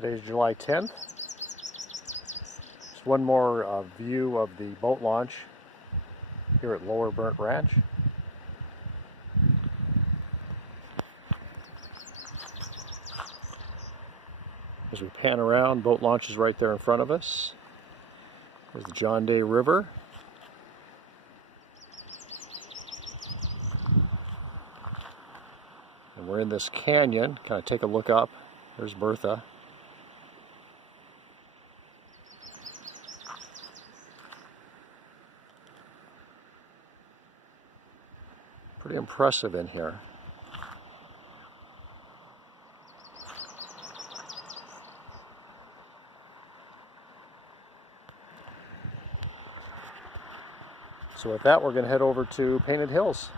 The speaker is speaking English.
Today's July 10th. Just one more view of the boat launch here at Lower Burnt Ranch. As we pan around, boat launch is right there in front of us. There's the John Day River. And we're in this canyon. Kind of take a look up. There's Bertha. Pretty impressive in here. So with that, we're going to head over to Painted Hills.